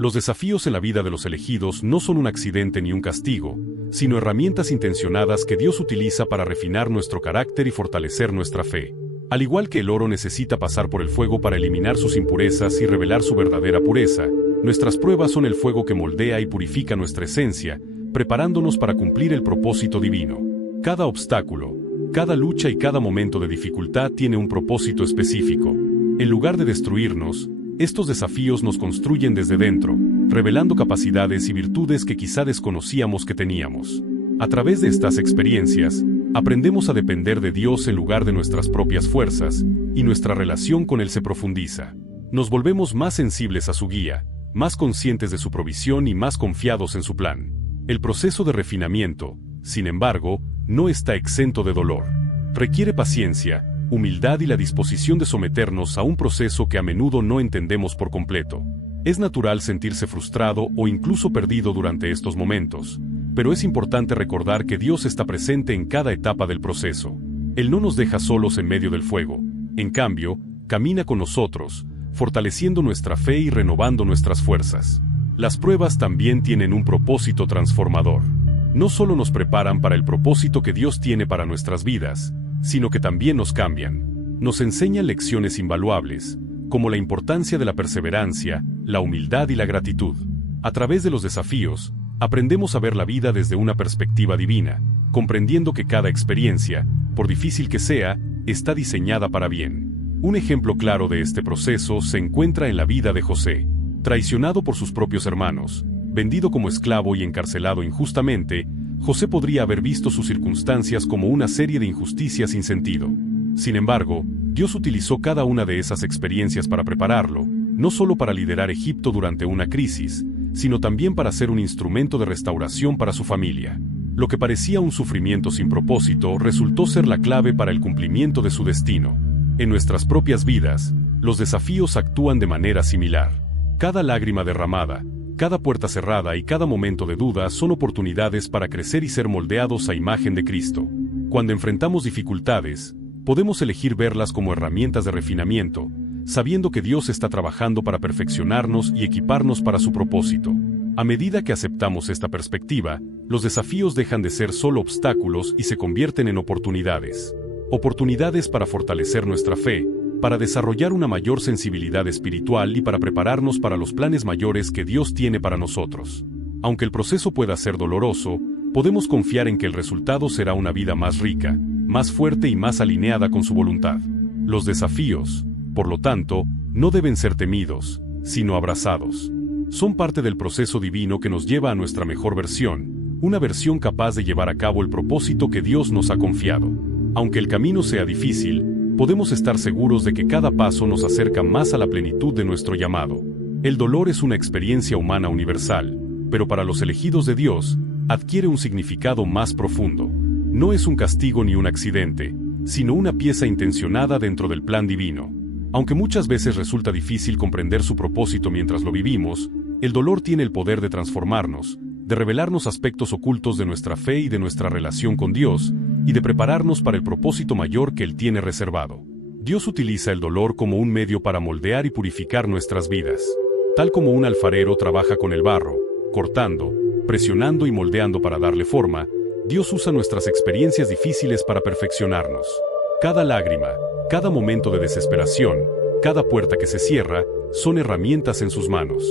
Los desafíos en la vida de los elegidos no son un accidente ni un castigo, sino herramientas intencionadas que Dios utiliza para refinar nuestro carácter y fortalecer nuestra fe. Al igual que el oro necesita pasar por el fuego para eliminar sus impurezas y revelar su verdadera pureza, nuestras pruebas son el fuego que moldea y purifica nuestra esencia, preparándonos para cumplir el propósito divino. Cada obstáculo, cada lucha y cada momento de dificultad tiene un propósito específico. En lugar de destruirnos, estos desafíos nos construyen desde dentro, revelando capacidades y virtudes que quizá desconocíamos que teníamos. A través de estas experiencias, aprendemos a depender de Dios en lugar de nuestras propias fuerzas, y nuestra relación con Él se profundiza. Nos volvemos más sensibles a su guía, más conscientes de su provisión y más confiados en su plan. El proceso de refinamiento, sin embargo, no está exento de dolor. Requiere paciencia, humildad y la disposición de someternos a un proceso que a menudo no entendemos por completo. Es natural sentirse frustrado o incluso perdido durante estos momentos, pero es importante recordar que Dios está presente en cada etapa del proceso. Él no nos deja solos en medio del fuego, en cambio, camina con nosotros, fortaleciendo nuestra fe y renovando nuestras fuerzas. Las pruebas también tienen un propósito transformador. No solo nos preparan para el propósito que Dios tiene para nuestras vidas, sino que también nos cambian. Nos enseñan lecciones invaluables, como la importancia de la perseverancia, la humildad y la gratitud. A través de los desafíos, aprendemos a ver la vida desde una perspectiva divina, comprendiendo que cada experiencia, por difícil que sea, está diseñada para bien. Un ejemplo claro de este proceso se encuentra en la vida de José. Traicionado por sus propios hermanos, vendido como esclavo y encarcelado injustamente, José podría haber visto sus circunstancias como una serie de injusticias sin sentido. Sin embargo, Dios utilizó cada una de esas experiencias para prepararlo, no solo para liderar Egipto durante una crisis, sino también para ser un instrumento de restauración para su familia. Lo que parecía un sufrimiento sin propósito resultó ser la clave para el cumplimiento de su destino. En nuestras propias vidas, los desafíos actúan de manera similar. Cada lágrima derramada, cada puerta cerrada y cada momento de duda son oportunidades para crecer y ser moldeados a imagen de Cristo. Cuando enfrentamos dificultades, podemos elegir verlas como herramientas de refinamiento, sabiendo que Dios está trabajando para perfeccionarnos y equiparnos para su propósito. A medida que aceptamos esta perspectiva, los desafíos dejan de ser solo obstáculos y se convierten en oportunidades. Oportunidades para fortalecer nuestra fe, para desarrollar una mayor sensibilidad espiritual y para prepararnos para los planes mayores que Dios tiene para nosotros. Aunque el proceso pueda ser doloroso, podemos confiar en que el resultado será una vida más rica, más fuerte y más alineada con su voluntad. Los desafíos, por lo tanto, no deben ser temidos, sino abrazados. Son parte del proceso divino que nos lleva a nuestra mejor versión, una versión capaz de llevar a cabo el propósito que Dios nos ha confiado. Aunque el camino sea difícil, podemos estar seguros de que cada paso nos acerca más a la plenitud de nuestro llamado. El dolor es una experiencia humana universal, pero para los elegidos de Dios, adquiere un significado más profundo. No es un castigo ni un accidente, sino una pieza intencionada dentro del plan divino. Aunque muchas veces resulta difícil comprender su propósito mientras lo vivimos, el dolor tiene el poder de transformarnos, de revelarnos aspectos ocultos de nuestra fe y de nuestra relación con Dios, y de prepararnos para el propósito mayor que Él tiene reservado. Dios utiliza el dolor como un medio para moldear y purificar nuestras vidas. Tal como un alfarero trabaja con el barro, cortando, presionando y moldeando para darle forma, Dios usa nuestras experiencias difíciles para perfeccionarnos. Cada lágrima, cada momento de desesperación, cada puerta que se cierra, son herramientas en sus manos.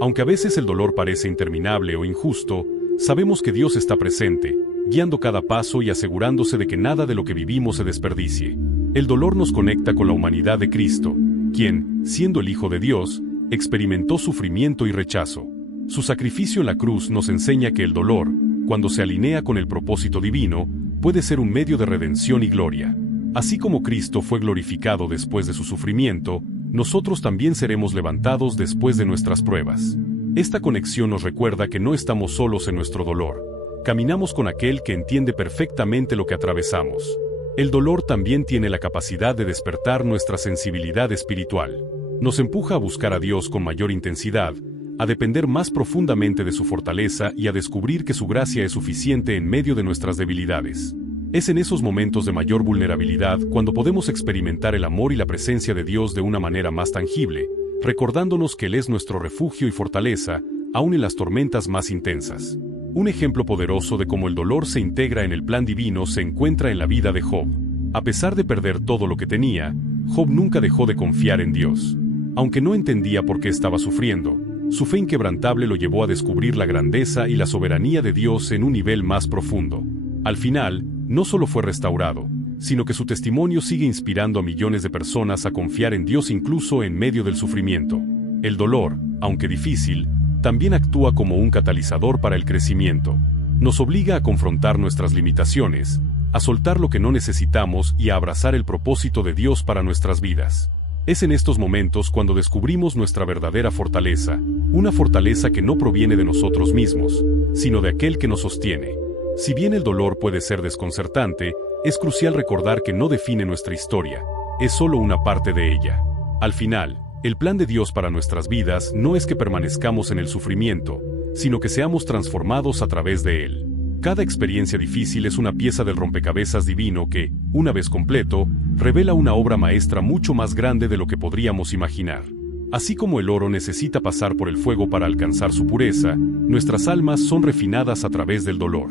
Aunque a veces el dolor parece interminable o injusto, sabemos que Dios está presente, guiando cada paso y asegurándose de que nada de lo que vivimos se desperdicie. El dolor nos conecta con la humanidad de Cristo, quien, siendo el Hijo de Dios, experimentó sufrimiento y rechazo. Su sacrificio en la cruz nos enseña que el dolor, cuando se alinea con el propósito divino, puede ser un medio de redención y gloria. Así como Cristo fue glorificado después de su sufrimiento, nosotros también seremos levantados después de nuestras pruebas. Esta conexión nos recuerda que no estamos solos en nuestro dolor. Caminamos con aquel que entiende perfectamente lo que atravesamos. El dolor también tiene la capacidad de despertar nuestra sensibilidad espiritual. Nos empuja a buscar a Dios con mayor intensidad, a depender más profundamente de su fortaleza y a descubrir que su gracia es suficiente en medio de nuestras debilidades. Es en esos momentos de mayor vulnerabilidad cuando podemos experimentar el amor y la presencia de Dios de una manera más tangible, recordándonos que Él es nuestro refugio y fortaleza, aun en las tormentas más intensas. Un ejemplo poderoso de cómo el dolor se integra en el plan divino se encuentra en la vida de Job. A pesar de perder todo lo que tenía, Job nunca dejó de confiar en Dios. Aunque no entendía por qué estaba sufriendo, su fe inquebrantable lo llevó a descubrir la grandeza y la soberanía de Dios en un nivel más profundo. Al final, no solo fue restaurado, sino que su testimonio sigue inspirando a millones de personas a confiar en Dios incluso en medio del sufrimiento. El dolor, aunque difícil, también actúa como un catalizador para el crecimiento. Nos obliga a confrontar nuestras limitaciones, a soltar lo que no necesitamos y a abrazar el propósito de Dios para nuestras vidas. Es en estos momentos cuando descubrimos nuestra verdadera fortaleza, una fortaleza que no proviene de nosotros mismos, sino de aquel que nos sostiene. Si bien el dolor puede ser desconcertante, es crucial recordar que no define nuestra historia, es solo una parte de ella. Al final, el plan de Dios para nuestras vidas no es que permanezcamos en el sufrimiento, sino que seamos transformados a través de él. Cada experiencia difícil es una pieza del rompecabezas divino que, una vez completo, revela una obra maestra mucho más grande de lo que podríamos imaginar. Así como el oro necesita pasar por el fuego para alcanzar su pureza, nuestras almas son refinadas a través del dolor.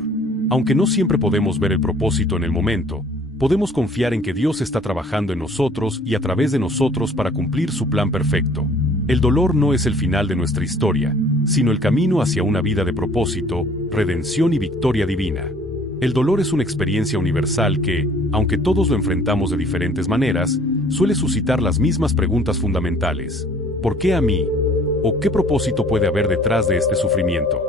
Aunque no siempre podemos ver el propósito en el momento, podemos confiar en que Dios está trabajando en nosotros y a través de nosotros para cumplir su plan perfecto. El dolor no es el final de nuestra historia, sino el camino hacia una vida de propósito, redención y victoria divina. El dolor es una experiencia universal que, aunque todos lo enfrentamos de diferentes maneras, suele suscitar las mismas preguntas fundamentales. ¿Por qué a mí? ¿O qué propósito puede haber detrás de este sufrimiento?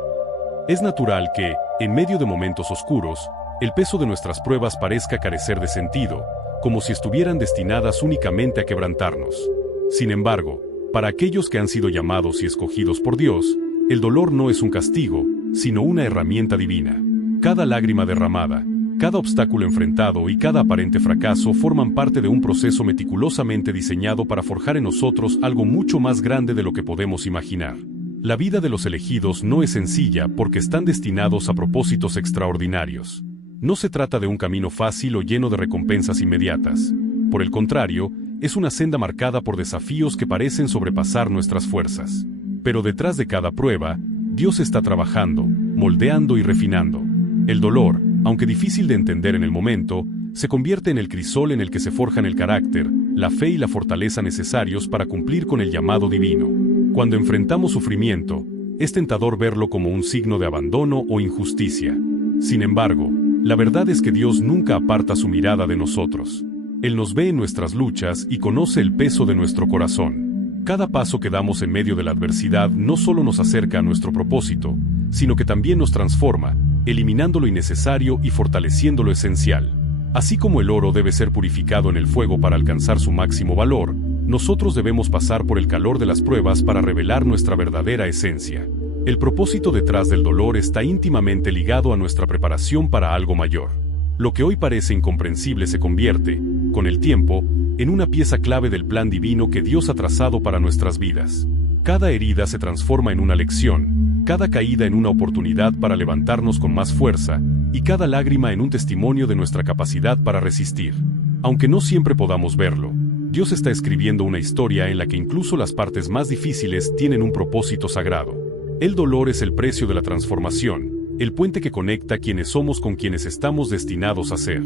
Es natural que, en medio de momentos oscuros, el peso de nuestras pruebas parezca carecer de sentido, como si estuvieran destinadas únicamente a quebrantarnos. Sin embargo, para aquellos que han sido llamados y escogidos por Dios, el dolor no es un castigo, sino una herramienta divina. Cada lágrima derramada, cada obstáculo enfrentado y cada aparente fracaso forman parte de un proceso meticulosamente diseñado para forjar en nosotros algo mucho más grande de lo que podemos imaginar. La vida de los elegidos no es sencilla porque están destinados a propósitos extraordinarios. No se trata de un camino fácil o lleno de recompensas inmediatas. Por el contrario, es una senda marcada por desafíos que parecen sobrepasar nuestras fuerzas. Pero detrás de cada prueba, Dios está trabajando, moldeando y refinando. El dolor, aunque difícil de entender en el momento, se convierte en el crisol en el que se forjan el carácter, la fe y la fortaleza necesarios para cumplir con el llamado divino. Cuando enfrentamos sufrimiento, es tentador verlo como un signo de abandono o injusticia. Sin embargo, la verdad es que Dios nunca aparta su mirada de nosotros. Él nos ve en nuestras luchas y conoce el peso de nuestro corazón. Cada paso que damos en medio de la adversidad no solo nos acerca a nuestro propósito, sino que también nos transforma, eliminando lo innecesario y fortaleciendo lo esencial. Así como el oro debe ser purificado en el fuego para alcanzar su máximo valor, nosotros debemos pasar por el calor de las pruebas para revelar nuestra verdadera esencia. El propósito detrás del dolor está íntimamente ligado a nuestra preparación para algo mayor. Lo que hoy parece incomprensible se convierte, con el tiempo, en una pieza clave del plan divino que Dios ha trazado para nuestras vidas. Cada herida se transforma en una lección, cada caída en una oportunidad para levantarnos con más fuerza, y cada lágrima en un testimonio de nuestra capacidad para resistir. Aunque no siempre podamos verlo, Dios está escribiendo una historia en la que incluso las partes más difíciles tienen un propósito sagrado. El dolor es el precio de la transformación, el puente que conecta quienes somos con quienes estamos destinados a ser.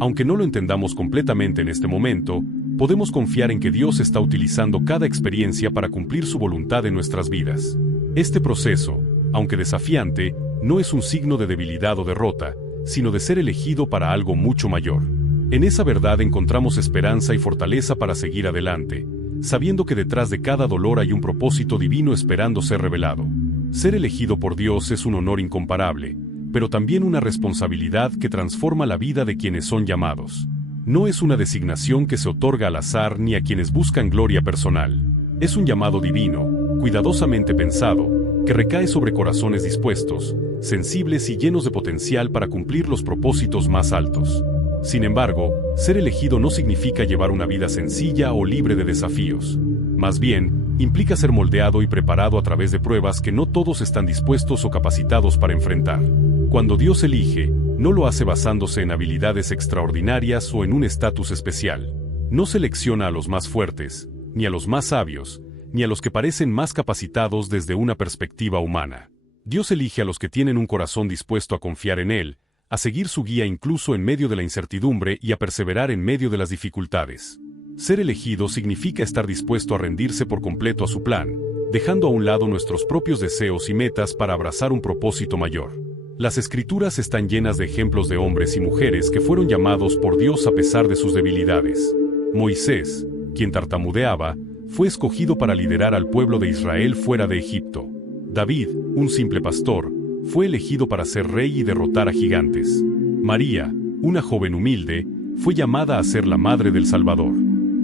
Aunque no lo entendamos completamente en este momento, podemos confiar en que Dios está utilizando cada experiencia para cumplir su voluntad en nuestras vidas. Este proceso, aunque desafiante, no es un signo de debilidad o derrota, sino de ser elegido para algo mucho mayor. En esa verdad encontramos esperanza y fortaleza para seguir adelante, sabiendo que detrás de cada dolor hay un propósito divino esperando ser revelado. Ser elegido por Dios es un honor incomparable, pero también una responsabilidad que transforma la vida de quienes son llamados. No es una designación que se otorga al azar ni a quienes buscan gloria personal. Es un llamado divino, cuidadosamente pensado, que recae sobre corazones dispuestos, sensibles y llenos de potencial para cumplir los propósitos más altos. Sin embargo, ser elegido no significa llevar una vida sencilla o libre de desafíos. Más bien, implica ser moldeado y preparado a través de pruebas que no todos están dispuestos o capacitados para enfrentar. Cuando Dios elige, no lo hace basándose en habilidades extraordinarias o en un estatus especial. No selecciona a los más fuertes, ni a los más sabios, ni a los que parecen más capacitados desde una perspectiva humana. Dios elige a los que tienen un corazón dispuesto a confiar en Él, a seguir su guía incluso en medio de la incertidumbre y a perseverar en medio de las dificultades. Ser elegido significa estar dispuesto a rendirse por completo a su plan, dejando a un lado nuestros propios deseos y metas para abrazar un propósito mayor. Las Escrituras están llenas de ejemplos de hombres y mujeres que fueron llamados por Dios a pesar de sus debilidades. Moisés, quien tartamudeaba, fue escogido para liderar al pueblo de Israel fuera de Egipto. David, un simple pastor, fue elegido para ser rey y derrotar a gigantes. María, una joven humilde, fue llamada a ser la madre del Salvador.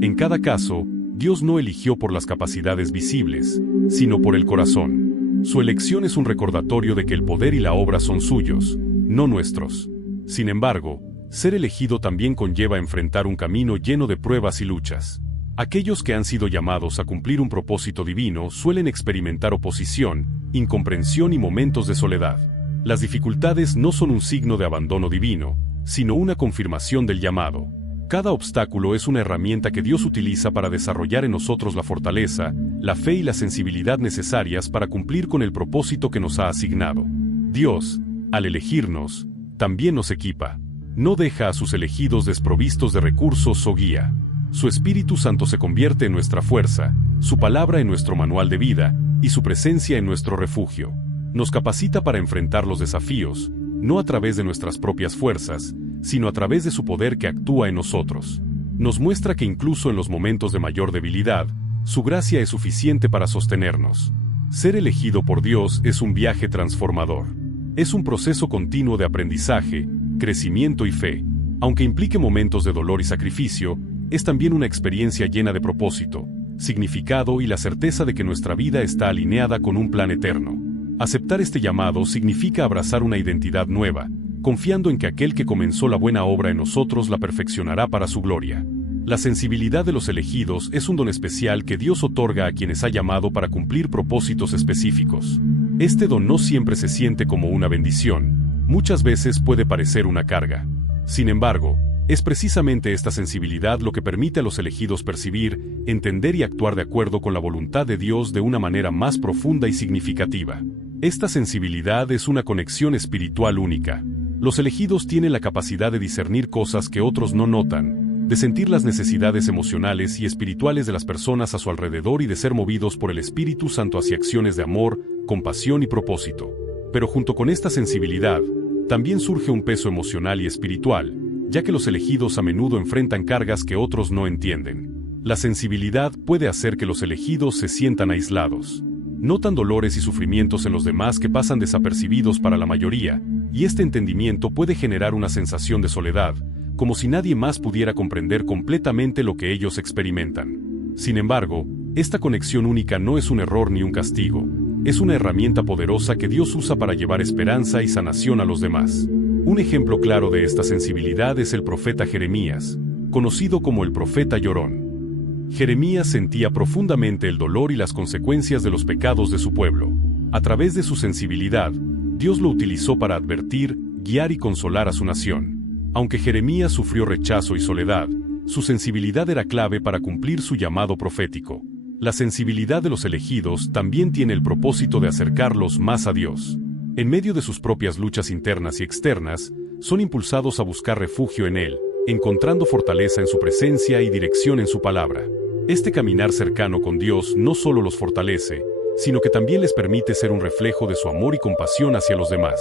En cada caso, Dios no eligió por las capacidades visibles, sino por el corazón. Su elección es un recordatorio de que el poder y la obra son suyos, no nuestros. Sin embargo, ser elegido también conlleva enfrentar un camino lleno de pruebas y luchas. Aquellos que han sido llamados a cumplir un propósito divino suelen experimentar oposición, incomprensión y momentos de soledad. Las dificultades no son un signo de abandono divino, sino una confirmación del llamado. Cada obstáculo es una herramienta que Dios utiliza para desarrollar en nosotros la fortaleza, la fe y la sensibilidad necesarias para cumplir con el propósito que nos ha asignado. Dios, al elegirnos, también nos equipa. No deja a sus elegidos desprovistos de recursos o guía. Su Espíritu Santo se convierte en nuestra fuerza, su palabra en nuestro manual de vida, y su presencia en nuestro refugio. Nos capacita para enfrentar los desafíos, no a través de nuestras propias fuerzas, sino a través de su poder que actúa en nosotros. Nos muestra que incluso en los momentos de mayor debilidad, su gracia es suficiente para sostenernos. Ser elegido por Dios es un viaje transformador. Es un proceso continuo de aprendizaje, crecimiento y fe. Aunque implique momentos de dolor y sacrificio, es también una experiencia llena de propósito, significado y la certeza de que nuestra vida está alineada con un plan eterno. Aceptar este llamado significa abrazar una identidad nueva, confiando en que aquel que comenzó la buena obra en nosotros la perfeccionará para su gloria. La sensibilidad de los elegidos es un don especial que Dios otorga a quienes ha llamado para cumplir propósitos específicos. Este don no siempre se siente como una bendición, muchas veces puede parecer una carga. Sin embargo, es precisamente esta sensibilidad lo que permite a los elegidos percibir, entender y actuar de acuerdo con la voluntad de Dios de una manera más profunda y significativa. Esta sensibilidad es una conexión espiritual única. Los elegidos tienen la capacidad de discernir cosas que otros no notan, de sentir las necesidades emocionales y espirituales de las personas a su alrededor y de ser movidos por el Espíritu Santo hacia acciones de amor, compasión y propósito. Pero junto con esta sensibilidad, también surge un peso emocional y espiritual, ya que los elegidos a menudo enfrentan cargas que otros no entienden. La sensibilidad puede hacer que los elegidos se sientan aislados. Notan dolores y sufrimientos en los demás que pasan desapercibidos para la mayoría, y este entendimiento puede generar una sensación de soledad, como si nadie más pudiera comprender completamente lo que ellos experimentan. Sin embargo, esta conexión única no es un error ni un castigo, es una herramienta poderosa que Dios usa para llevar esperanza y sanación a los demás. Un ejemplo claro de esta sensibilidad es el profeta Jeremías, conocido como el profeta llorón. Jeremías sentía profundamente el dolor y las consecuencias de los pecados de su pueblo. A través de su sensibilidad, Dios lo utilizó para advertir, guiar y consolar a su nación. Aunque Jeremías sufrió rechazo y soledad, su sensibilidad era clave para cumplir su llamado profético. La sensibilidad de los elegidos también tiene el propósito de acercarlos más a Dios. En medio de sus propias luchas internas y externas, son impulsados a buscar refugio en Él, encontrando fortaleza en su presencia y dirección en su palabra. Este caminar cercano con Dios no solo los fortalece, sino que también les permite ser un reflejo de su amor y compasión hacia los demás.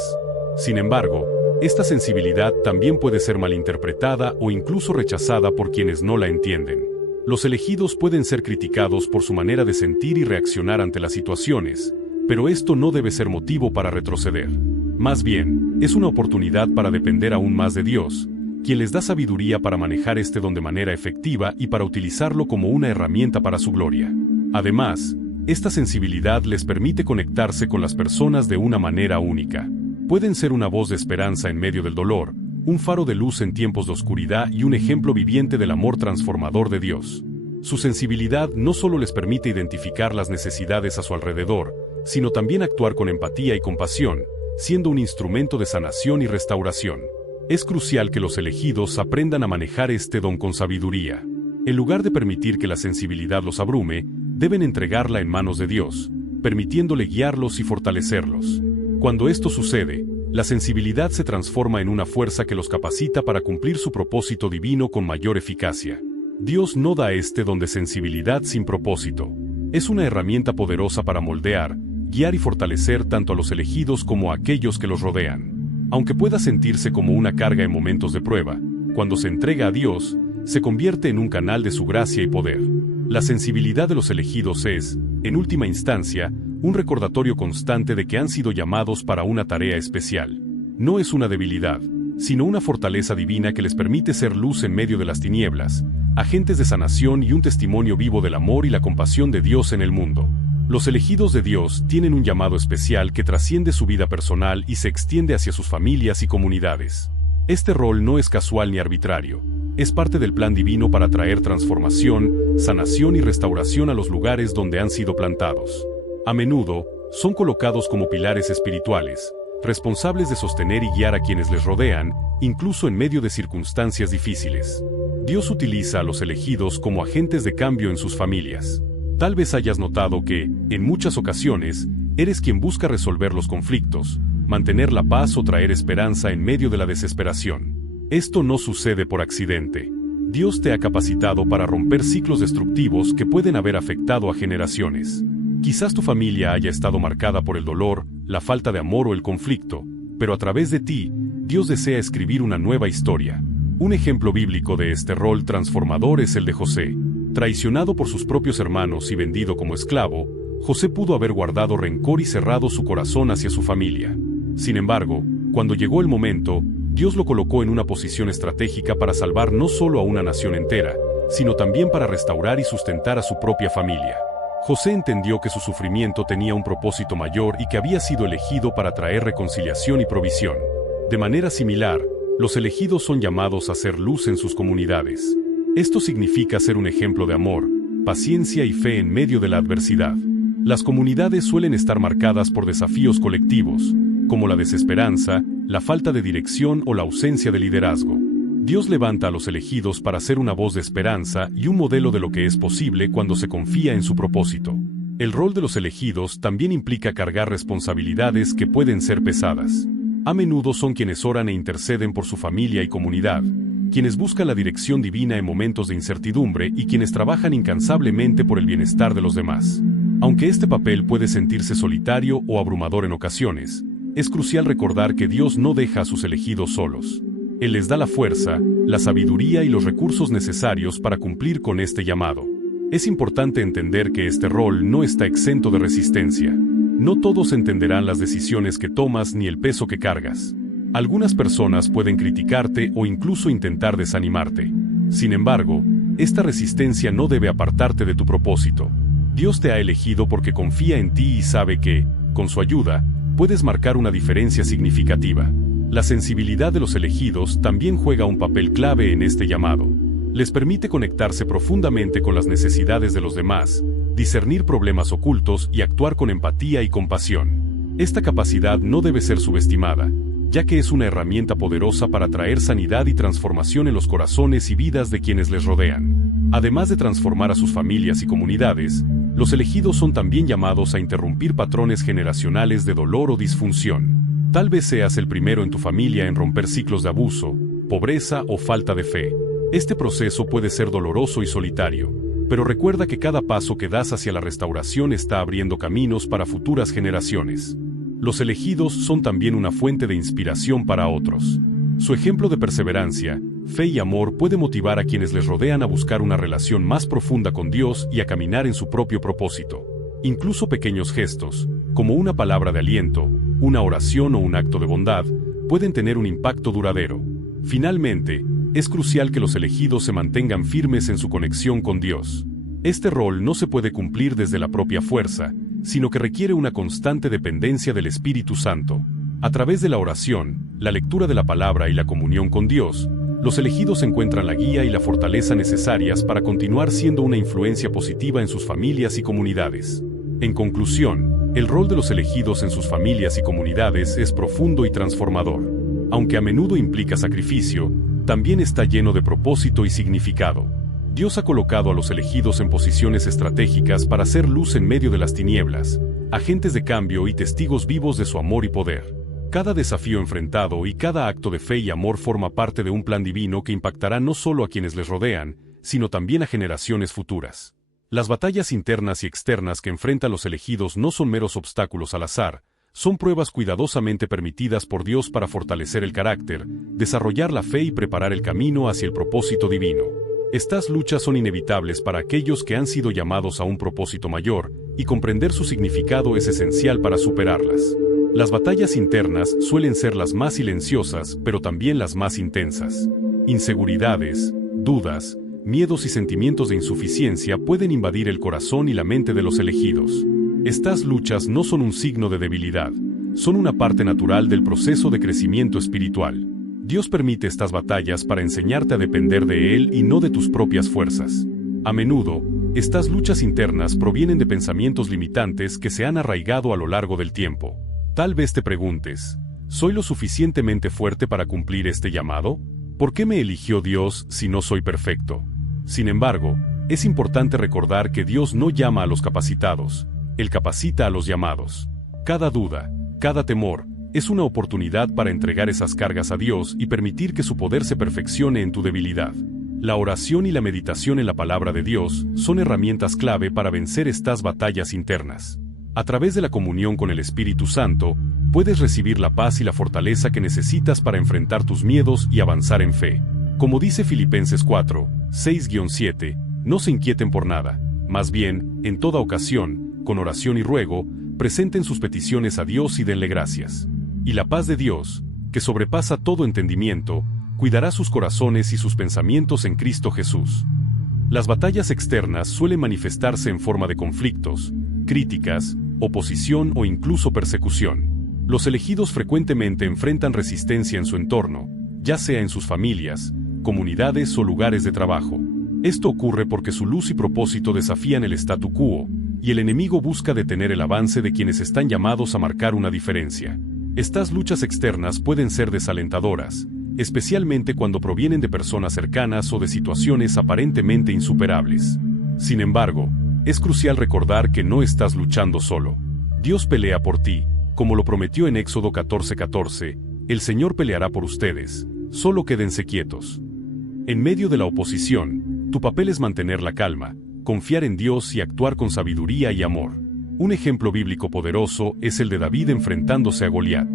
Sin embargo, esta sensibilidad también puede ser malinterpretada o incluso rechazada por quienes no la entienden. Los elegidos pueden ser criticados por su manera de sentir y reaccionar ante las situaciones, pero esto no debe ser motivo para retroceder. Más bien, es una oportunidad para depender aún más de Dios, quien les da sabiduría para manejar este don de manera efectiva y para utilizarlo como una herramienta para su gloria. Además, esta sensibilidad les permite conectarse con las personas de una manera única. Pueden ser una voz de esperanza en medio del dolor, un faro de luz en tiempos de oscuridad y un ejemplo viviente del amor transformador de Dios. Su sensibilidad no solo les permite identificar las necesidades a su alrededor, sino también actuar con empatía y compasión, siendo un instrumento de sanación y restauración. Es crucial que los elegidos aprendan a manejar este don con sabiduría. En lugar de permitir que la sensibilidad los abrume, deben entregarla en manos de Dios, permitiéndole guiarlos y fortalecerlos. Cuando esto sucede, la sensibilidad se transforma en una fuerza que los capacita para cumplir su propósito divino con mayor eficacia. Dios no da este don de sensibilidad sin propósito. Es una herramienta poderosa para moldear, guiar y fortalecer tanto a los elegidos como a aquellos que los rodean. Aunque pueda sentirse como una carga en momentos de prueba, cuando se entrega a Dios, se convierte en un canal de su gracia y poder. La sensibilidad de los elegidos es, en última instancia, un recordatorio constante de que han sido llamados para una tarea especial. No es una debilidad, sino una fortaleza divina que les permite ser luz en medio de las tinieblas, agentes de sanación y un testimonio vivo del amor y la compasión de Dios en el mundo. Los elegidos de Dios tienen un llamado especial que trasciende su vida personal y se extiende hacia sus familias y comunidades. Este rol no es casual ni arbitrario, es parte del plan divino para traer transformación, sanación y restauración a los lugares donde han sido plantados. A menudo, son colocados como pilares espirituales, responsables de sostener y guiar a quienes les rodean, incluso en medio de circunstancias difíciles. Dios utiliza a los elegidos como agentes de cambio en sus familias. Tal vez hayas notado que, en muchas ocasiones, eres quien busca resolver los conflictos, mantener la paz o traer esperanza en medio de la desesperación. Esto no sucede por accidente. Dios te ha capacitado para romper ciclos destructivos que pueden haber afectado a generaciones. Quizás tu familia haya estado marcada por el dolor, la falta de amor o el conflicto, pero a través de ti, Dios desea escribir una nueva historia. Un ejemplo bíblico de este rol transformador es el de José. Traicionado por sus propios hermanos y vendido como esclavo, José pudo haber guardado rencor y cerrado su corazón hacia su familia. Sin embargo, cuando llegó el momento, Dios lo colocó en una posición estratégica para salvar no solo a una nación entera, sino también para restaurar y sustentar a su propia familia. José entendió que su sufrimiento tenía un propósito mayor y que había sido elegido para traer reconciliación y provisión. De manera similar, los elegidos son llamados a ser luz en sus comunidades. Esto significa ser un ejemplo de amor, paciencia y fe en medio de la adversidad. Las comunidades suelen estar marcadas por desafíos colectivos, como la desesperanza, la falta de dirección o la ausencia de liderazgo. Dios levanta a los elegidos para ser una voz de esperanza y un modelo de lo que es posible cuando se confía en su propósito. El rol de los elegidos también implica cargar responsabilidades que pueden ser pesadas. A menudo son quienes oran e interceden por su familia y comunidad, quienes buscan la dirección divina en momentos de incertidumbre y quienes trabajan incansablemente por el bienestar de los demás. Aunque este papel puede sentirse solitario o abrumador en ocasiones, es crucial recordar que Dios no deja a sus elegidos solos. Él les da la fuerza, la sabiduría y los recursos necesarios para cumplir con este llamado. Es importante entender que este rol no está exento de resistencia. No todos entenderán las decisiones que tomas ni el peso que cargas. Algunas personas pueden criticarte o incluso intentar desanimarte. Sin embargo, esta resistencia no debe apartarte de tu propósito. Dios te ha elegido porque confía en ti y sabe que, con su ayuda, puedes marcar una diferencia significativa. La sensibilidad de los elegidos también juega un papel clave en este llamado. Les permite conectarse profundamente con las necesidades de los demás, discernir problemas ocultos y actuar con empatía y compasión. Esta capacidad no debe ser subestimada, ya que es una herramienta poderosa para traer sanidad y transformación en los corazones y vidas de quienes les rodean. Además de transformar a sus familias y comunidades, los elegidos son también llamados a interrumpir patrones generacionales de dolor o disfunción. Tal vez seas el primero en tu familia en romper ciclos de abuso, pobreza o falta de fe. Este proceso puede ser doloroso y solitario, pero recuerda que cada paso que das hacia la restauración está abriendo caminos para futuras generaciones. Los elegidos son también una fuente de inspiración para otros. Su ejemplo de perseverancia, fe y amor puede motivar a quienes les rodean a buscar una relación más profunda con Dios y a caminar en su propio propósito. Incluso pequeños gestos, como una palabra de aliento, una oración o un acto de bondad, pueden tener un impacto duradero. Finalmente, es crucial que los elegidos se mantengan firmes en su conexión con Dios. Este rol no se puede cumplir desde la propia fuerza, sino que requiere una constante dependencia del Espíritu Santo. A través de la oración, la lectura de la palabra y la comunión con Dios, los elegidos encuentran la guía y la fortaleza necesarias para continuar siendo una influencia positiva en sus familias y comunidades. En conclusión, el rol de los elegidos en sus familias y comunidades es profundo y transformador. Aunque a menudo implica sacrificio, también está lleno de propósito y significado. Dios ha colocado a los elegidos en posiciones estratégicas para hacer luz en medio de las tinieblas, agentes de cambio y testigos vivos de su amor y poder. Cada desafío enfrentado y cada acto de fe y amor forma parte de un plan divino que impactará no solo a quienes les rodean, sino también a generaciones futuras. Las batallas internas y externas que enfrentan los elegidos no son meros obstáculos al azar, son pruebas cuidadosamente permitidas por Dios para fortalecer el carácter, desarrollar la fe y preparar el camino hacia el propósito divino. Estas luchas son inevitables para aquellos que han sido llamados a un propósito mayor, y comprender su significado es esencial para superarlas. Las batallas internas suelen ser las más silenciosas, pero también las más intensas. Inseguridades, dudas, miedos y sentimientos de insuficiencia pueden invadir el corazón y la mente de los elegidos. Estas luchas no son un signo de debilidad, son una parte natural del proceso de crecimiento espiritual. Dios permite estas batallas para enseñarte a depender de Él y no de tus propias fuerzas. A menudo, estas luchas internas provienen de pensamientos limitantes que se han arraigado a lo largo del tiempo. Tal vez te preguntes, ¿soy lo suficientemente fuerte para cumplir este llamado? ¿Por qué me eligió Dios si no soy perfecto? Sin embargo, es importante recordar que Dios no llama a los capacitados, Él capacita a los llamados. Cada duda, cada temor, es una oportunidad para entregar esas cargas a Dios y permitir que su poder se perfeccione en tu debilidad. La oración y la meditación en la palabra de Dios son herramientas clave para vencer estas batallas internas. A través de la comunión con el Espíritu Santo, puedes recibir la paz y la fortaleza que necesitas para enfrentar tus miedos y avanzar en fe. Como dice Filipenses 4, 6-7, no se inquieten por nada, más bien, en toda ocasión, con oración y ruego, presenten sus peticiones a Dios y denle gracias. Y la paz de Dios, que sobrepasa todo entendimiento, cuidará sus corazones y sus pensamientos en Cristo Jesús. Las batallas externas suelen manifestarse en forma de conflictos, críticas, oposición o incluso persecución. Los elegidos frecuentemente enfrentan resistencia en su entorno, ya sea en sus familias, comunidades o lugares de trabajo. Esto ocurre porque su luz y propósito desafían el statu quo, y el enemigo busca detener el avance de quienes están llamados a marcar una diferencia. Estas luchas externas pueden ser desalentadoras, especialmente cuando provienen de personas cercanas o de situaciones aparentemente insuperables. Sin embargo, es crucial recordar que no estás luchando solo. Dios pelea por ti, como lo prometió en Éxodo 14:14, el Señor peleará por ustedes, solo quédense quietos. En medio de la oposición, tu papel es mantener la calma, confiar en Dios y actuar con sabiduría y amor. Un ejemplo bíblico poderoso es el de David enfrentándose a Goliat.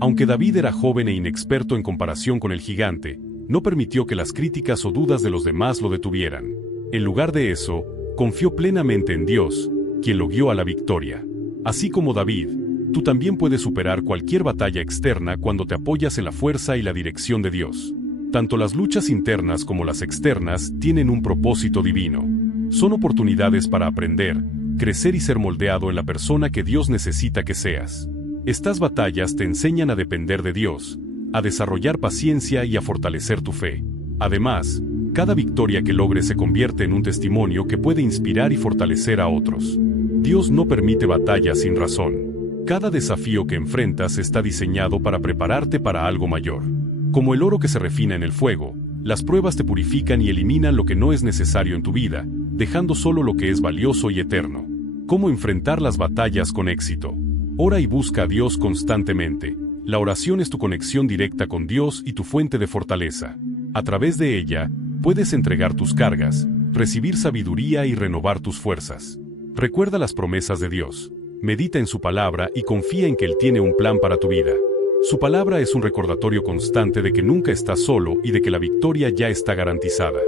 Aunque David era joven e inexperto en comparación con el gigante, no permitió que las críticas o dudas de los demás lo detuvieran. En lugar de eso, confió plenamente en Dios, quien lo guió a la victoria. Así como David, tú también puedes superar cualquier batalla externa cuando te apoyas en la fuerza y la dirección de Dios. Tanto las luchas internas como las externas tienen un propósito divino. Son oportunidades para aprender, crecer y ser moldeado en la persona que Dios necesita que seas. Estas batallas te enseñan a depender de Dios, a desarrollar paciencia y a fortalecer tu fe. Además, cada victoria que logres se convierte en un testimonio que puede inspirar y fortalecer a otros. Dios no permite batallas sin razón. Cada desafío que enfrentas está diseñado para prepararte para algo mayor. Como el oro que se refina en el fuego, las pruebas te purifican y eliminan lo que no es necesario en tu vida, dejando solo lo que es valioso y eterno. ¿Cómo enfrentar las batallas con éxito? Ora y busca a Dios constantemente. La oración es tu conexión directa con Dios y tu fuente de fortaleza. A través de ella, puedes entregar tus cargas, recibir sabiduría y renovar tus fuerzas. Recuerda las promesas de Dios, medita en su palabra y confía en que Él tiene un plan para tu vida. Su palabra es un recordatorio constante de que nunca estás solo y de que la victoria ya está garantizada.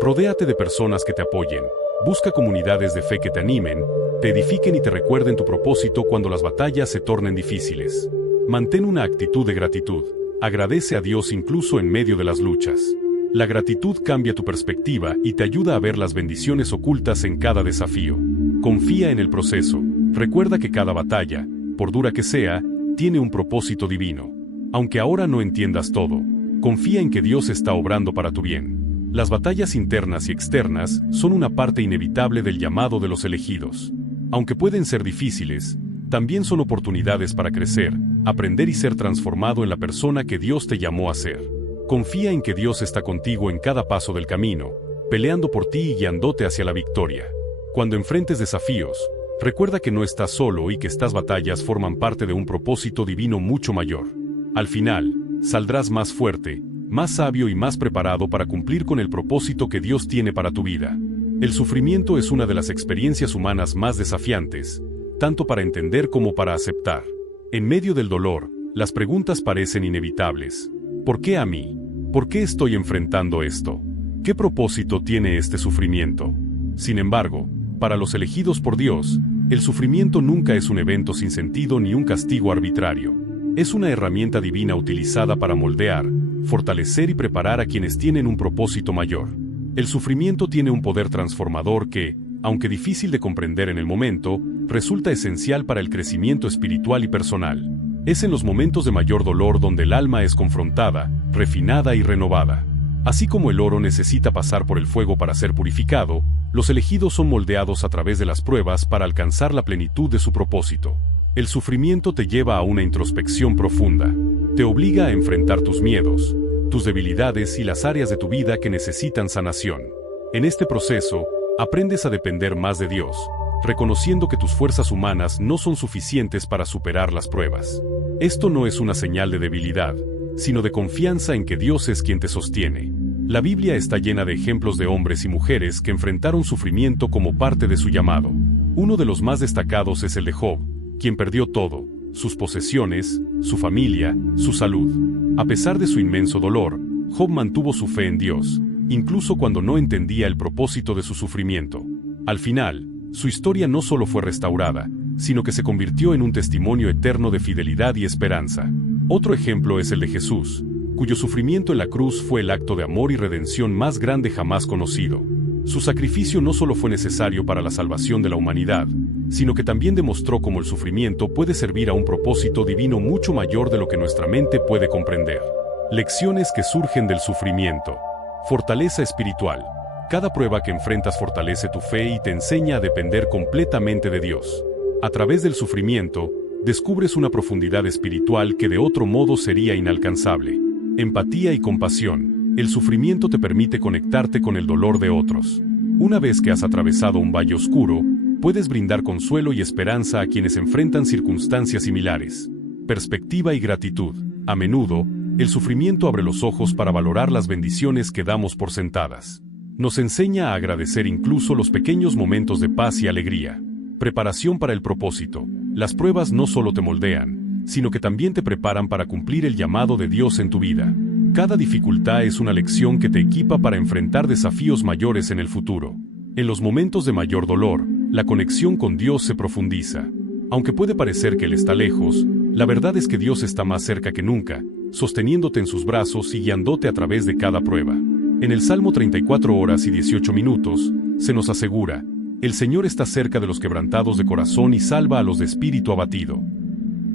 Rodéate de personas que te apoyen. Busca comunidades de fe que te animen, te edifiquen y te recuerden tu propósito cuando las batallas se tornen difíciles. Mantén una actitud de gratitud. Agradece a Dios incluso en medio de las luchas. La gratitud cambia tu perspectiva y te ayuda a ver las bendiciones ocultas en cada desafío. Confía en el proceso. Recuerda que cada batalla, por dura que sea, tiene un propósito divino. Aunque ahora no entiendas todo, confía en que Dios está obrando para tu bien. Las batallas internas y externas son una parte inevitable del llamado de los elegidos. Aunque pueden ser difíciles, también son oportunidades para crecer, aprender y ser transformado en la persona que Dios te llamó a ser. Confía en que Dios está contigo en cada paso del camino, peleando por ti y guiándote hacia la victoria. Cuando enfrentes desafíos, recuerda que no estás solo y que estas batallas forman parte de un propósito divino mucho mayor. Al final, saldrás más fuerte, más sabio y más preparado para cumplir con el propósito que Dios tiene para tu vida. El sufrimiento es una de las experiencias humanas más desafiantes, tanto para entender como para aceptar. En medio del dolor, las preguntas parecen inevitables. ¿Por qué a mí? ¿Por qué estoy enfrentando esto? ¿Qué propósito tiene este sufrimiento? Sin embargo, para los elegidos por Dios, el sufrimiento nunca es un evento sin sentido ni un castigo arbitrario. Es una herramienta divina utilizada para moldear, fortalecer y preparar a quienes tienen un propósito mayor. El sufrimiento tiene un poder transformador que, aunque difícil de comprender en el momento, resulta esencial para el crecimiento espiritual y personal. Es en los momentos de mayor dolor donde el alma es confrontada, refinada y renovada. Así como el oro necesita pasar por el fuego para ser purificado, los elegidos son moldeados a través de las pruebas para alcanzar la plenitud de su propósito. El sufrimiento te lleva a una introspección profunda. Te obliga a enfrentar tus miedos, tus debilidades y las áreas de tu vida que necesitan sanación. En este proceso, aprendes a depender más de Dios, reconociendo que tus fuerzas humanas no son suficientes para superar las pruebas. Esto no es una señal de debilidad, sino de confianza en que Dios es quien te sostiene. La Biblia está llena de ejemplos de hombres y mujeres que enfrentaron sufrimiento como parte de su llamado. Uno de los más destacados es el de Job, quien perdió todo: sus posesiones, su familia, su salud. A pesar de su inmenso dolor, Job mantuvo su fe en Dios, incluso cuando no entendía el propósito de su sufrimiento. Al final, su historia no solo fue restaurada, sino que se convirtió en un testimonio eterno de fidelidad y esperanza. Otro ejemplo es el de Jesús, cuyo sufrimiento en la cruz fue el acto de amor y redención más grande jamás conocido. Su sacrificio no solo fue necesario para la salvación de la humanidad, sino que también demostró cómo el sufrimiento puede servir a un propósito divino mucho mayor de lo que nuestra mente puede comprender. Lecciones que surgen del sufrimiento. Fortaleza espiritual. Cada prueba que enfrentas fortalece tu fe y te enseña a depender completamente de Dios. A través del sufrimiento, descubres una profundidad espiritual que de otro modo sería inalcanzable. Empatía y compasión. El sufrimiento te permite conectarte con el dolor de otros. Una vez que has atravesado un valle oscuro, puedes brindar consuelo y esperanza a quienes enfrentan circunstancias similares. Perspectiva y gratitud. A menudo, el sufrimiento abre los ojos para valorar las bendiciones que damos por sentadas. Nos enseña a agradecer incluso los pequeños momentos de paz y alegría. Preparación para el propósito. Las pruebas no solo te moldean, sino que también te preparan para cumplir el llamado de Dios en tu vida. Cada dificultad es una lección que te equipa para enfrentar desafíos mayores en el futuro. En los momentos de mayor dolor, la conexión con Dios se profundiza. Aunque puede parecer que Él está lejos, la verdad es que Dios está más cerca que nunca, sosteniéndote en sus brazos y guiándote a través de cada prueba. En el Salmo 34 horas y 18 minutos, se nos asegura: el Señor está cerca de los quebrantados de corazón y salva a los de espíritu abatido.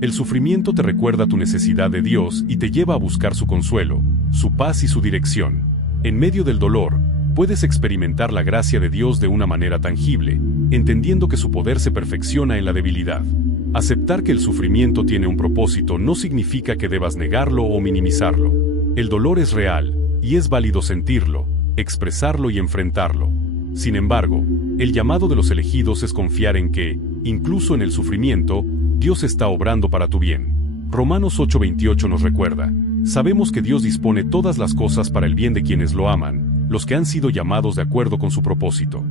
El sufrimiento te recuerda tu necesidad de Dios y te lleva a buscar su consuelo, su paz y su dirección. En medio del dolor, puedes experimentar la gracia de Dios de una manera tangible, entendiendo que su poder se perfecciona en la debilidad. Aceptar que el sufrimiento tiene un propósito no significa que debas negarlo o minimizarlo. El dolor es real, y es válido sentirlo, expresarlo y enfrentarlo. Sin embargo, el llamado de los elegidos es confiar en que, incluso en el sufrimiento, Dios está obrando para tu bien. Romanos 8:28 nos recuerda: sabemos que Dios dispone todas las cosas para el bien de quienes lo aman, los que han sido llamados de acuerdo con su propósito.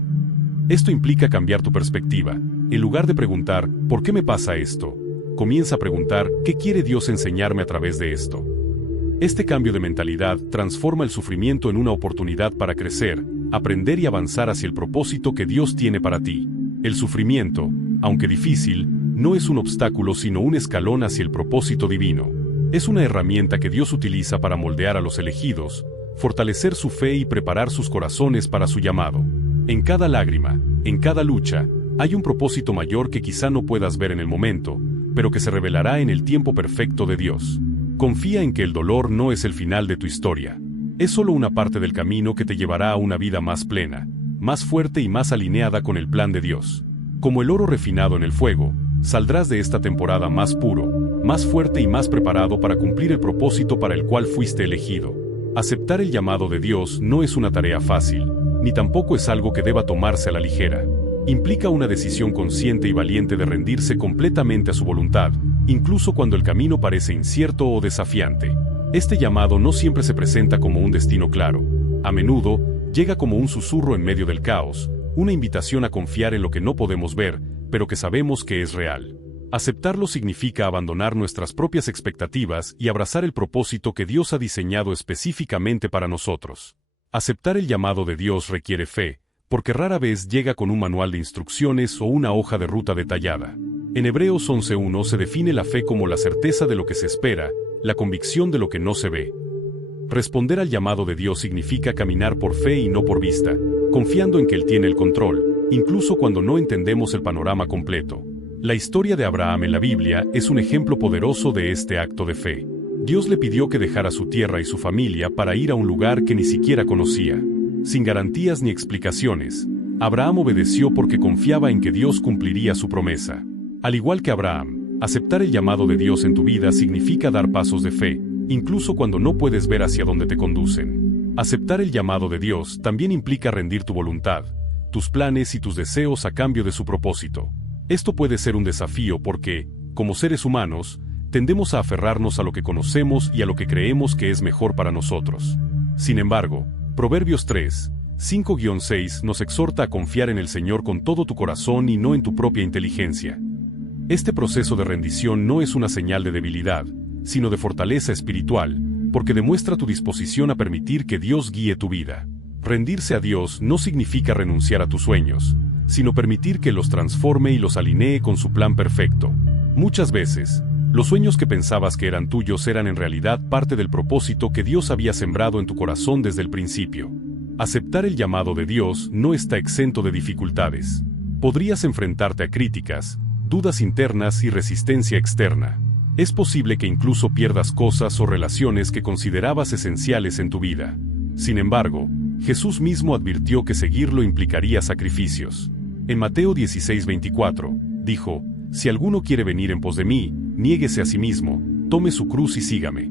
Esto implica cambiar tu perspectiva. En lugar de preguntar, ¿por qué me pasa esto?, comienza a preguntar, ¿qué quiere Dios enseñarme a través de esto? Este cambio de mentalidad transforma el sufrimiento en una oportunidad para crecer, aprender y avanzar hacia el propósito que Dios tiene para ti. El sufrimiento, aunque difícil, no es un obstáculo sino un escalón hacia el propósito divino. Es una herramienta que Dios utiliza para moldear a los elegidos, fortalecer su fe y preparar sus corazones para su llamado. En cada lágrima, en cada lucha, hay un propósito mayor que quizá no puedas ver en el momento, pero que se revelará en el tiempo perfecto de Dios. Confía en que el dolor no es el final de tu historia. Es solo una parte del camino que te llevará a una vida más plena, más fuerte y más alineada con el plan de Dios. Como el oro refinado en el fuego, saldrás de esta temporada más puro, más fuerte y más preparado para cumplir el propósito para el cual fuiste elegido. Aceptar el llamado de Dios no es una tarea fácil, ni tampoco es algo que deba tomarse a la ligera. Implica una decisión consciente y valiente de rendirse completamente a su voluntad, incluso cuando el camino parece incierto o desafiante. Este llamado no siempre se presenta como un destino claro. A menudo, llega como un susurro en medio del caos, una invitación a confiar en lo que no podemos ver, pero que sabemos que es real. Aceptarlo significa abandonar nuestras propias expectativas y abrazar el propósito que Dios ha diseñado específicamente para nosotros. Aceptar el llamado de Dios requiere fe, porque rara vez llega con un manual de instrucciones o una hoja de ruta detallada. En Hebreos 11:1 se define la fe como la certeza de lo que se espera, la convicción de lo que no se ve. Responder al llamado de Dios significa caminar por fe y no por vista, confiando en que Él tiene el control, incluso cuando no entendemos el panorama completo. La historia de Abraham en la Biblia es un ejemplo poderoso de este acto de fe. Dios le pidió que dejara su tierra y su familia para ir a un lugar que ni siquiera conocía. Sin garantías ni explicaciones, Abraham obedeció porque confiaba en que Dios cumpliría su promesa. Al igual que Abraham, aceptar el llamado de Dios en tu vida significa dar pasos de fe, incluso cuando no puedes ver hacia dónde te conducen. Aceptar el llamado de Dios también implica rendir tu voluntad, tus planes y tus deseos a cambio de su propósito. Esto puede ser un desafío porque, como seres humanos, tendemos a aferrarnos a lo que conocemos y a lo que creemos que es mejor para nosotros. Sin embargo, Proverbios 3, 5-6 nos exhorta a confiar en el Señor con todo tu corazón y no en tu propia inteligencia. Este proceso de rendición no es una señal de debilidad, sino de fortaleza espiritual, porque demuestra tu disposición a permitir que Dios guíe tu vida. Rendirse a Dios no significa renunciar a tus sueños, sino permitir que los transforme y los alinee con su plan perfecto. Muchas veces, los sueños que pensabas que eran tuyos eran en realidad parte del propósito que Dios había sembrado en tu corazón desde el principio. Aceptar el llamado de Dios no está exento de dificultades. Podrías enfrentarte a críticas, dudas internas y resistencia externa. Es posible que incluso pierdas cosas o relaciones que considerabas esenciales en tu vida. Sin embargo, Jesús mismo advirtió que seguirlo implicaría sacrificios. En Mateo 16:24, dijo, «Si alguno quiere venir en pos de mí, niéguese a sí mismo, tome su cruz y sígame».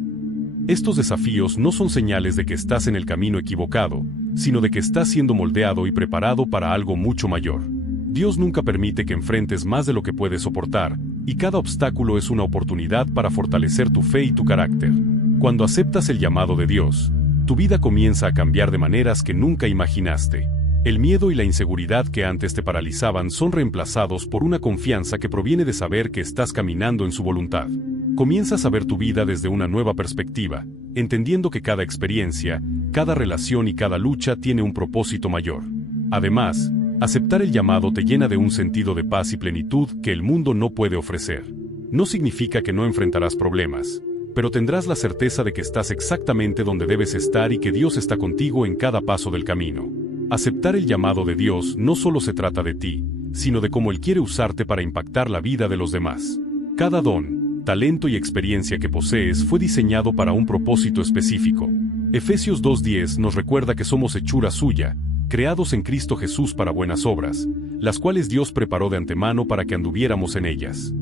Estos desafíos no son señales de que estás en el camino equivocado, sino de que estás siendo moldeado y preparado para algo mucho mayor. Dios nunca permite que enfrentes más de lo que puedes soportar, y cada obstáculo es una oportunidad para fortalecer tu fe y tu carácter. Cuando aceptas el llamado de Dios, tu vida comienza a cambiar de maneras que nunca imaginaste. El miedo y la inseguridad que antes te paralizaban son reemplazados por una confianza que proviene de saber que estás caminando en su voluntad. Comienzas a ver tu vida desde una nueva perspectiva, entendiendo que cada experiencia, cada relación y cada lucha tiene un propósito mayor. Además, aceptar el llamado te llena de un sentido de paz y plenitud que el mundo no puede ofrecer. No significa que no enfrentarás problemas, pero tendrás la certeza de que estás exactamente donde debes estar y que Dios está contigo en cada paso del camino. Aceptar el llamado de Dios no solo se trata de ti, sino de cómo Él quiere usarte para impactar la vida de los demás. Cada don, talento y experiencia que posees fue diseñado para un propósito específico. Efesios 2:10 nos recuerda que somos hechura suya, creados en Cristo Jesús para buenas obras, las cuales Dios preparó de antemano para que anduviéramos en ellas.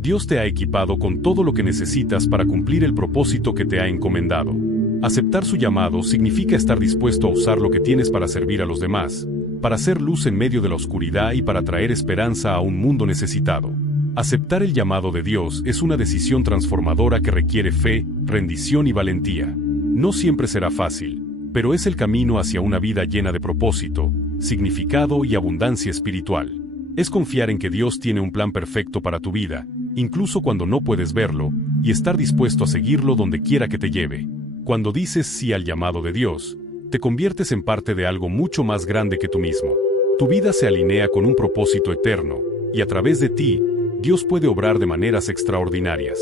Dios te ha equipado con todo lo que necesitas para cumplir el propósito que te ha encomendado. Aceptar su llamado significa estar dispuesto a usar lo que tienes para servir a los demás, para hacer luz en medio de la oscuridad y para traer esperanza a un mundo necesitado. Aceptar el llamado de Dios es una decisión transformadora que requiere fe, rendición y valentía. No siempre será fácil, pero es el camino hacia una vida llena de propósito, significado y abundancia espiritual. Es confiar en que Dios tiene un plan perfecto para tu vida, incluso cuando no puedes verlo, y estar dispuesto a seguirlo donde quiera que te lleve. Cuando dices sí al llamado de Dios, te conviertes en parte de algo mucho más grande que tú mismo. Tu vida se alinea con un propósito eterno, y a través de ti, Dios puede obrar de maneras extraordinarias.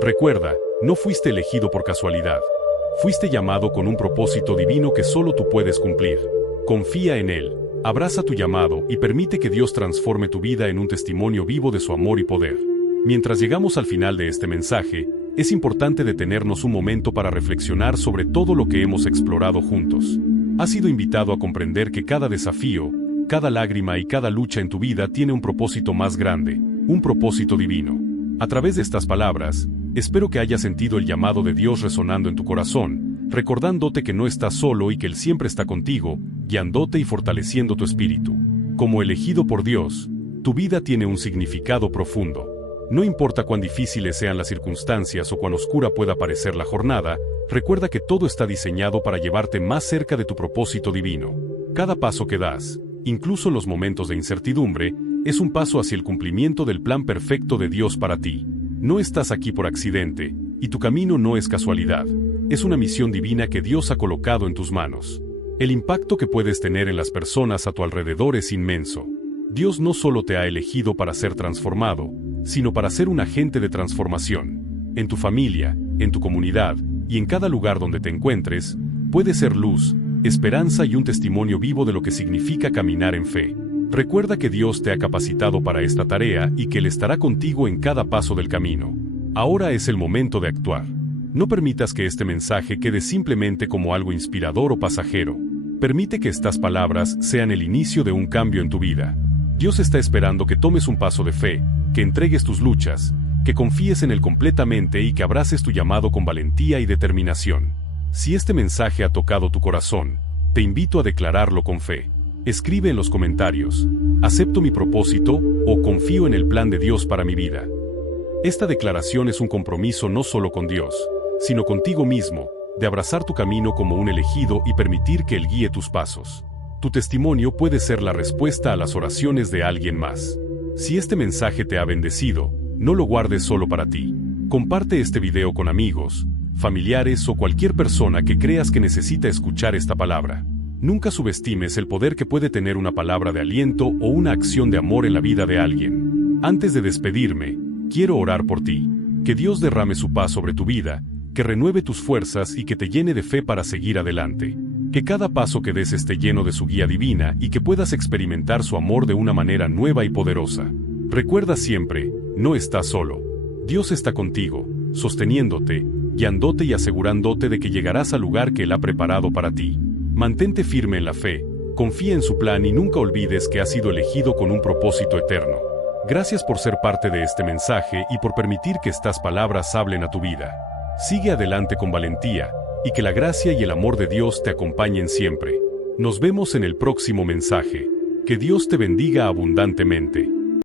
Recuerda, no fuiste elegido por casualidad. Fuiste llamado con un propósito divino que solo tú puedes cumplir. Confía en Él, abraza tu llamado y permite que Dios transforme tu vida en un testimonio vivo de su amor y poder. Mientras llegamos al final de este mensaje, es importante detenernos un momento para reflexionar sobre todo lo que hemos explorado juntos. Has sido invitado a comprender que cada desafío, cada lágrima y cada lucha en tu vida tiene un propósito más grande, un propósito divino. A través de estas palabras, espero que hayas sentido el llamado de Dios resonando en tu corazón, recordándote que no estás solo y que Él siempre está contigo, guiándote y fortaleciendo tu espíritu. Como elegido por Dios, tu vida tiene un significado profundo. No importa cuán difíciles sean las circunstancias o cuán oscura pueda parecer la jornada, recuerda que todo está diseñado para llevarte más cerca de tu propósito divino. Cada paso que das, incluso en los momentos de incertidumbre, es un paso hacia el cumplimiento del plan perfecto de Dios para ti. No estás aquí por accidente, y tu camino no es casualidad. Es una misión divina que Dios ha colocado en tus manos. El impacto que puedes tener en las personas a tu alrededor es inmenso. Dios no solo te ha elegido para ser transformado, sino para ser un agente de transformación. En tu familia, en tu comunidad y en cada lugar donde te encuentres, puedes ser luz, esperanza y un testimonio vivo de lo que significa caminar en fe. Recuerda que Dios te ha capacitado para esta tarea y que Él estará contigo en cada paso del camino. Ahora es el momento de actuar. No permitas que este mensaje quede simplemente como algo inspirador o pasajero. Permite que estas palabras sean el inicio de un cambio en tu vida. Dios está esperando que tomes un paso de fe, que entregues tus luchas, que confíes en Él completamente y que abraces tu llamado con valentía y determinación. Si este mensaje ha tocado tu corazón, te invito a declararlo con fe. Escribe en los comentarios: acepto mi propósito o confío en el plan de Dios para mi vida. Esta declaración es un compromiso no solo con Dios, sino contigo mismo, de abrazar tu camino como un elegido y permitir que Él guíe tus pasos. Tu testimonio puede ser la respuesta a las oraciones de alguien más. Si este mensaje te ha bendecido, no lo guardes solo para ti. Comparte este video con amigos, familiares o cualquier persona que creas que necesita escuchar esta palabra. Nunca subestimes el poder que puede tener una palabra de aliento o una acción de amor en la vida de alguien. Antes de despedirme, quiero orar por ti. Que Dios derrame su paz sobre tu vida, que renueve tus fuerzas y que te llene de fe para seguir adelante. Que cada paso que des esté lleno de su guía divina y que puedas experimentar su amor de una manera nueva y poderosa. Recuerda siempre, no estás solo. Dios está contigo, sosteniéndote, guiándote y asegurándote de que llegarás al lugar que Él ha preparado para ti. Mantente firme en la fe, confía en su plan y nunca olvides que has sido elegido con un propósito eterno. Gracias por ser parte de este mensaje y por permitir que estas palabras hablen a tu vida. Sigue adelante con valentía, y que la gracia y el amor de Dios te acompañen siempre. Nos vemos en el próximo mensaje. Que Dios te bendiga abundantemente.